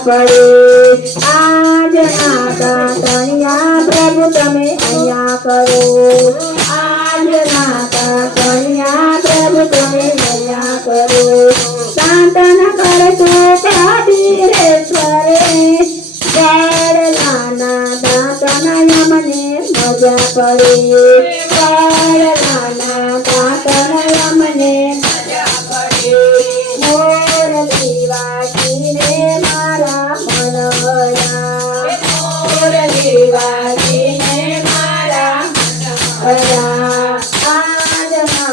પડે આજના કાકણિયા પ્રભુ તમે અહીંયા કરો આજના કાકણિયા પ્રભુ તમે અહીંયા કરો શાંતન કરશો કબીરેશ્વરે વડલાના દાંતના મને મજા પડે વડલાના દાંતના મને મજા પડે મોરલી વાગીને મારા મનહરા મોરલી વાગીને મારા મનહરા આજના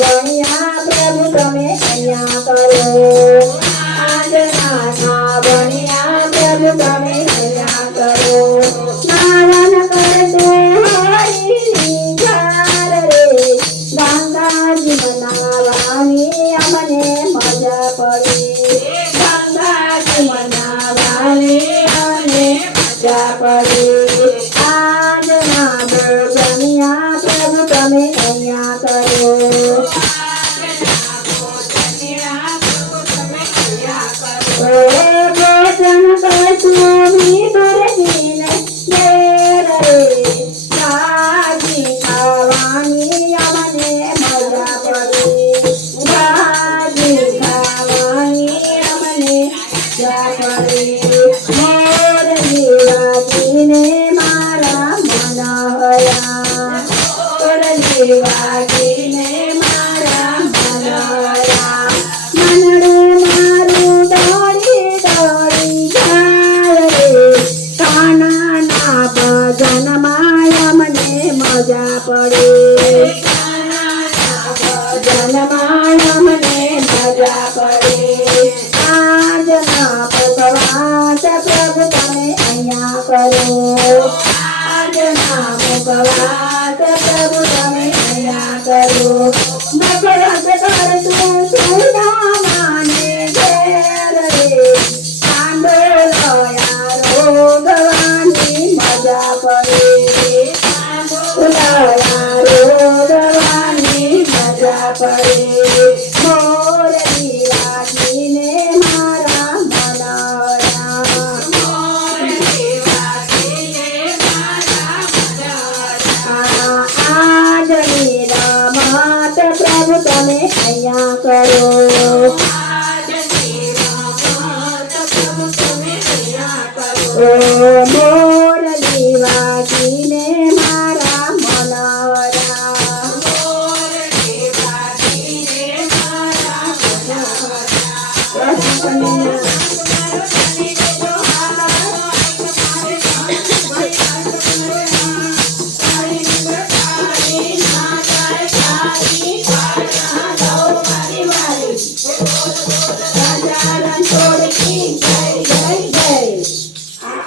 બન્યા પ્રભુ તમે અહીંયા કરો આજના બન્યા પ્રભુ તમે અહીંયા કરો નાવન કરશો હરિની ઝાર રે ગંગાજી મનાવાની અમને મજા પડી ગંગાજી મનાવાની અમને મજા પડી આજના બન્યા પ્રભુ તમે અહીંયા કરો ભોજન કરશું વિભરજીને ઘેર રે ભાજી ખાવાની અમને મજા પડી ભાજી ખાવાની અમને મજા પડી મોરલી વાગીને મારા મનહરા મોરલી વાગીને મારા મનહરા મનડું મારું દોડી દોડી જાય રે કાનાના ભજનમાં મને મજા પડે ભજનમાં મને મજા પડે આજના ઉપવાસ પ્રભુ તમે અહીંયા કરો આજના ઉપવાસ પ્રભુ તમે અહીંયા કરો મકરસ કરશું સુદામાને ઘેર રે કાંદોલયા રોગવાની મજા પડે કાંદોલયા રોગવાની મજા પડે મોરલી વાગીને મારા મનહરા મોરલી વાગીને મારા મનહરા આજની રમત પ્રભુ તમે અહીંયા કરો મોરલી વાગીને મારા મનહરા મોરલી વાગીને મારા મનહરા